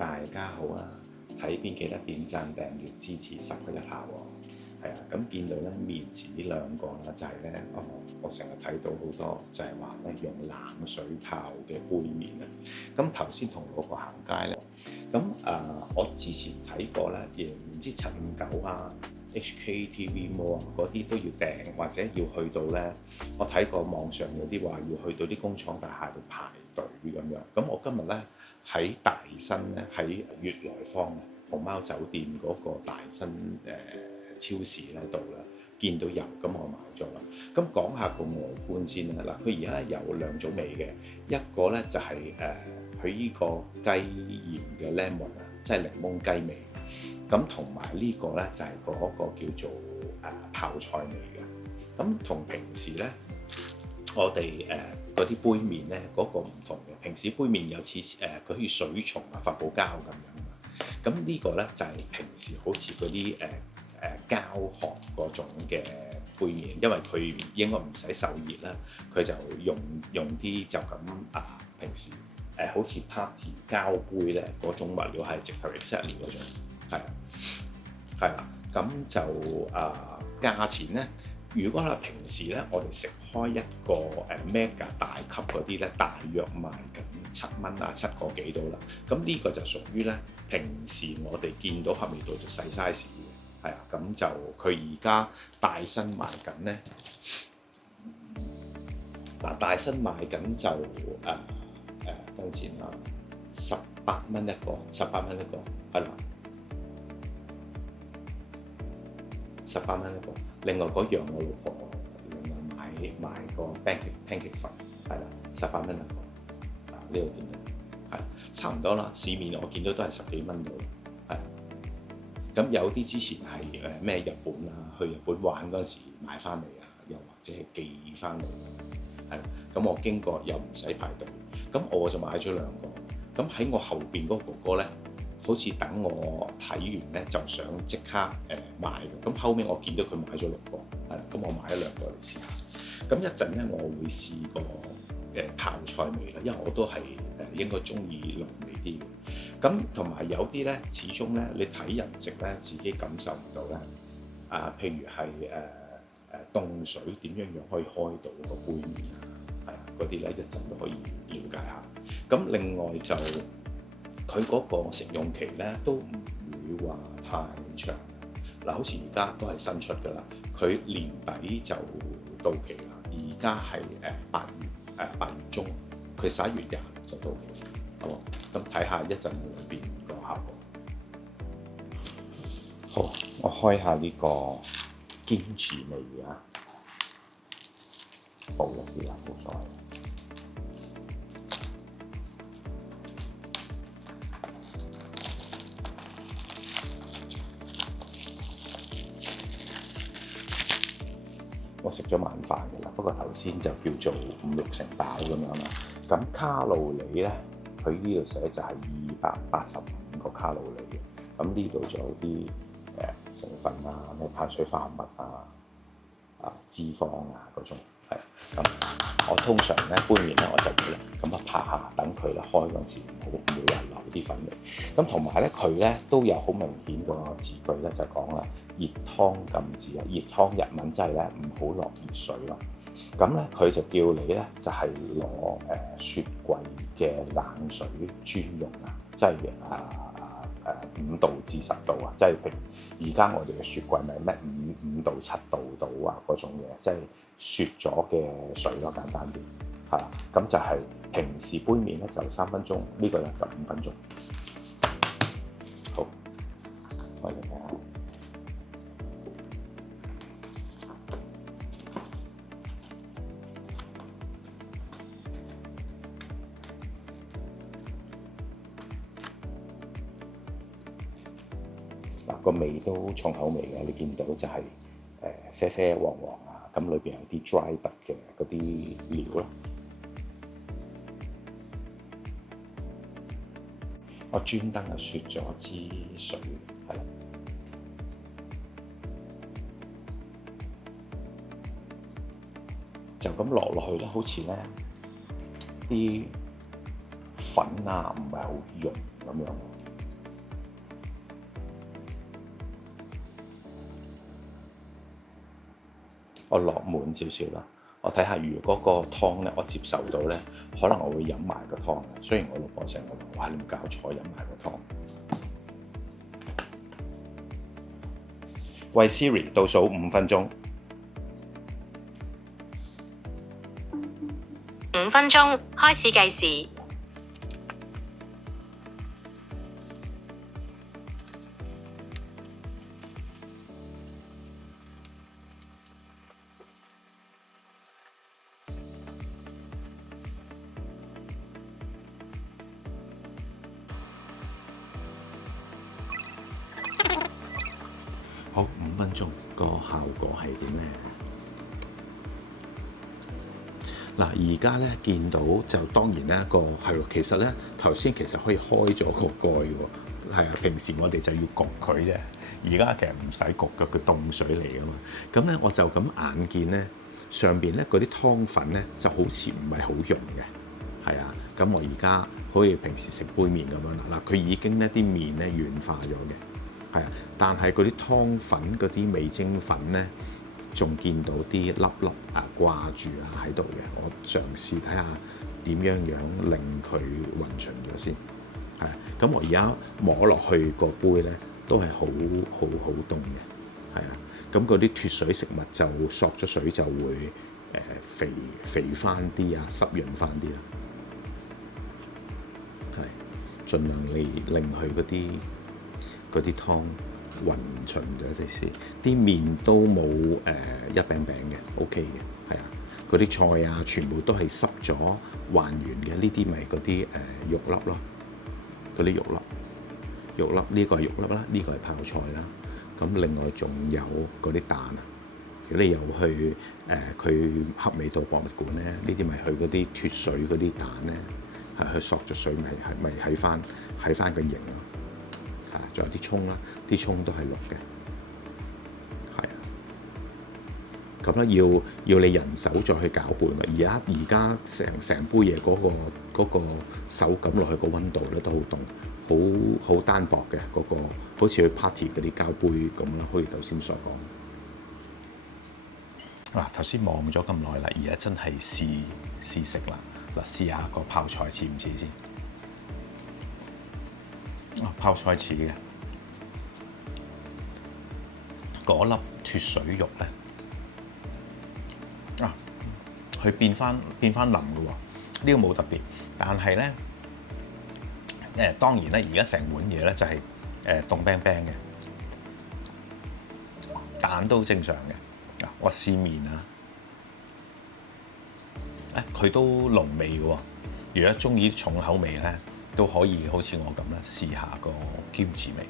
大家好啊！睇邊記得點讚訂閱支持support一下喎。係啊，咁見到咧面前呢兩個啦，就係咧我成日睇到好多就係話咧用冷水泡嘅杯麵啊。咁頭先同老婆行街咧，咁我之前睇過咧，亦唔知759啊、HKTV Mall 啊嗰啲都要訂，或者要去到咧，我睇過網上有啲話要去到啲工廠大廈度排隊咁樣。咁我今日咧喺大新咧，喺悅來坊紅貓酒店嗰個大新超市咧度啦，見到有，咁我買咗啦。咁講下個外觀先啦。嗱，佢而家咧有兩種味嘅，一個咧就係佢呢個雞鹽嘅 lemon 啊，即係檸檬雞味。咁同埋呢個咧就係嗰個叫做泡菜味嘅。咁同平時咧我哋嗰啲杯麵咧嗰個唔同嘅，平時杯麵有似佢好似水松啊、發泡膠咁樣。咁呢個咧就係平時好似嗰啲膠殼嗰種嘅杯麵，因為佢應該唔使受熱啦，佢就用啲就咁平時好似 party 膠杯咧嗰種物料係直頭 exactly 嗰種，係啦，咁就價錢咧，如果係平時咧，我哋食開一個mega 大級嗰啲咧，大約賣緊7蚊啊，7個幾到啦。咁呢個就屬於咧平時我哋見到合味道就細 size 嘅，係啊。咁就佢而家大新賣緊咧，大新賣緊就等陣先啦，18蚊一個，18蚊一個，係啦，18蚊一個。另外嗰樣我老婆另外買個 pancake 粉，係啦，18蚊一個。呢度見到係差唔多啦，市面我見到都係10幾蚊到，係。咁有啲之前係咩日本啊，去日本玩嗰陣時買翻嚟啊，又或者係寄翻嚟，係。咁我經過又唔使排隊，咁我就買咗2個。咁喺我後邊嗰個哥哥咧，好似等我睇完咧，就想即刻買嘅。咁後尾我見到佢買咗6個，係。咁我買咗2個嚟試下。咁一陣咧，我會試個泡菜味啦，因為我都係應該中意濃味啲嘅。咁同埋有啲咧，始終咧你睇人食咧，自己感受唔到咧。譬如係凍水點樣可以開到個杯麵啊，係啊，嗰啲咧一陣都可以了解下。咁另外就佢嗰個食用期咧都唔會話太長。嗱，好似而家都係新出㗎啦，佢年底就到期啦。而家係8月中，佢11月20就到期，好冇？咁睇下一陣裏邊個效果。好，我開下呢個堅持味啊，薄一啲啦，冇所謂。我食咗晚飯嘅啦，不過頭先就叫做5-6成飽咁樣啦。咁卡路里咧，佢呢度寫就係285個卡路里嘅。咁呢度仲有啲成分啊，咩碳水化合物啊、脂肪啊嗰種，係。咁我通常咧杯麵咧我就會咧咁拍下，等佢咧開嗰陣時唔會話留啲粉味。咁同埋咧佢咧都有好明顯個字句咧就講啦。熱湯禁止啊！熱湯日文即係咧唔好落熱水咯。咁咧佢就叫你咧就係攞雪櫃嘅冷水專用啊，即係5度至10度啊，即係而家我哋嘅雪櫃咪咩5到7度到啊嗰種嘢，即係雪咗嘅水咯，簡單啲係啦。咁就係平時杯麵咧就3分鐘，呢個咧就5分鐘。好，我哋睇下。個味都重口味嘅，你見到就係啡啡黃黃啊，咁裏邊有啲 dry 特嘅嗰啲料咯。我專登雪咗支水，係啦，就咁落去咧，好似咧啲粉啊唔係好溶咁樣。我落滿少少啦。我睇下如果個湯咧我接受到咧，可能我會飲埋個湯。雖然我老婆成日話：哇，你唔搞錯，飲埋個湯。喂 Siri， 倒數5分鐘。5分鐘，開始計時。好，5分鐘個效果係點咧？嗱，而家咧見到就當然咧個係喎，其實咧頭先其實可以開咗個蓋喎，係啊，平時我哋就要焗佢啫，而家其實唔使焗嘅，佢凍水嚟噶嘛。咁咧我就咁眼見咧上邊咧嗰啲湯粉咧就好似唔係好溶嘅，係啊。咁我而家好似平時食杯麵咁樣啦，嗱佢已經咧啲麵咧軟化咗嘅，係啊，但係嗰啲湯粉嗰啲味精粉咧，仲見到啲粒粒啊掛住啊喺度嘅，我嘗試睇下點樣令佢勻循咗先，係啊。咁我而家摸落去個杯咧都係好凍嘅，係啊。咁嗰啲脫水食物就索咗水就會肥翻啲啊，濕潤翻啲啦，係盡量令佢嗰啲湯勻循咗先，啲麵都冇一餅餅嘅 ，OK 嘅，係啊。嗰啲菜啊，全部都係濕咗還原嘅，呢啲咪嗰啲肉粒咯，嗰啲肉粒呢個係肉粒啦，呢個係泡菜啦。咁另外仲有嗰啲蛋啊，如果你有去佢黑味道博物館咧，呢啲咪去嗰啲脫水嗰啲蛋咧，係去索咗水咪喺翻個形咯。仲有啲葱啦，啲葱都係綠嘅，係啊。咁咧要你人手再去攪拌嘅。而家成杯嘢嗰個手感落去個溫度咧都好凍，好單薄嘅嗰個，好似去 party 嗰啲膠杯咁啦，好似頭先所講。嗱，頭先望咗咁耐啦，而家真係試食啦。嗱，試下個泡菜似唔似先？泡菜似嘅，嗰粒脫水肉咧，佢變翻腍嘅喎。呢個冇特別，但係咧當然咧，而家成碗嘢咧就係凍冰冰嘅，蛋都正常嘅。我試麵啊，佢都濃味嘅喎。如果中意重口味咧，都可以好似我咁啦，試下個kimchi味。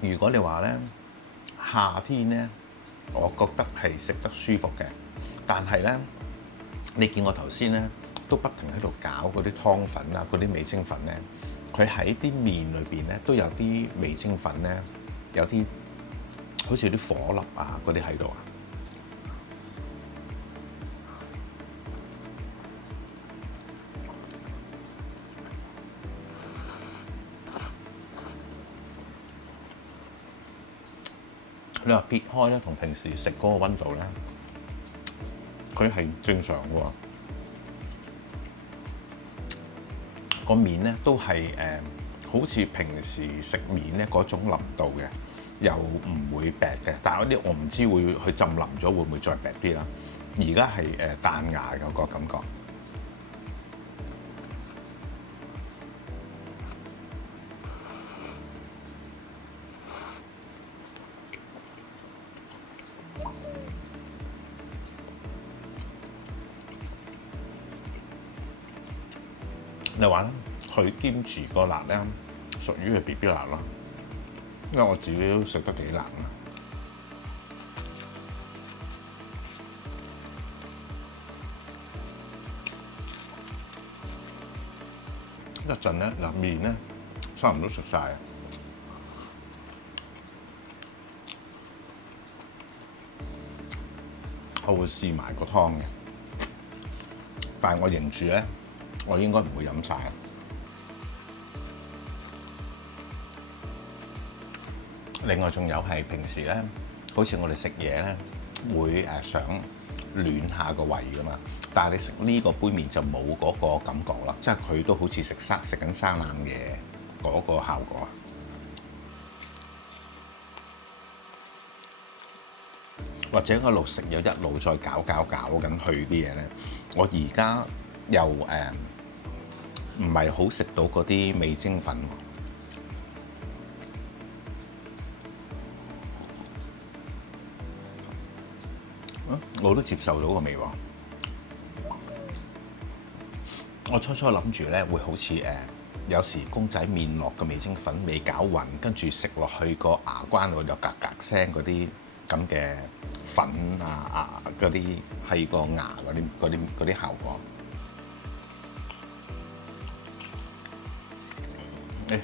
如果你話咧夏天咧，我覺得係食得舒服嘅，但係咧。你見我頭先咧都不停喺度攪嗰啲湯粉啊，嗰啲味精粉咧，佢喺啲麵裏邊咧都有啲味精粉咧，有啲好似啲火粒啊嗰啲喺度啊。你話撇開咧，同平時食嗰個溫度咧，佢係正常嘅喎。個麵咧都係好似平時食麵咧嗰種腍度嘅，又唔會白嘅。但係嗰啲我唔知會去浸腍咗會唔會再白啲啦。而家係彈牙嘅個感覺。你話咧，佢kimchi個辣咧，屬於係 BB 辣咯，因為我自己都食得幾辣啊。一陣咧，嗱麵咧差唔多食晒啊，我會試埋個湯嘅，但係我認住咧，我應該唔會飲晒。另外仲有係平時咧，好似我哋食嘢咧，會想暖下個胃噶嘛，但係你食呢個杯麵就冇嗰個感覺啦，即係佢都好似食緊生冷嘢嗰個效果。或者一路食又一路再搞緊去啲嘢咧，我而家又唔係好食到嗰啲味精粉喎。我都接受到個味喎。我初諗住咧會好似有時公仔麵落個味精粉未攪勻，跟住食落去個牙關度有格格聲嗰啲咁嘅粉嗰啲係個牙嗰啲效果。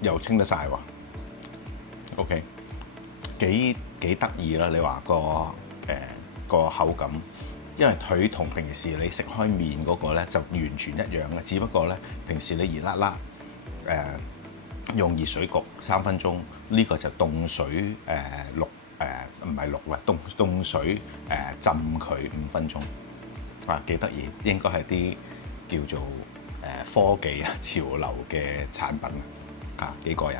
又清得晒喎。OK， 幾得意啦！你話個口感，因為佢同平時你食開麵嗰個咧就完全一樣嘅，只不過咧平時你熱辣辣用熱水焗3分鐘，呢個就凍水唔係淥啦，凍水浸佢5分鐘，幾得意，應該係啲叫做科技潮流嘅產品幾過癮。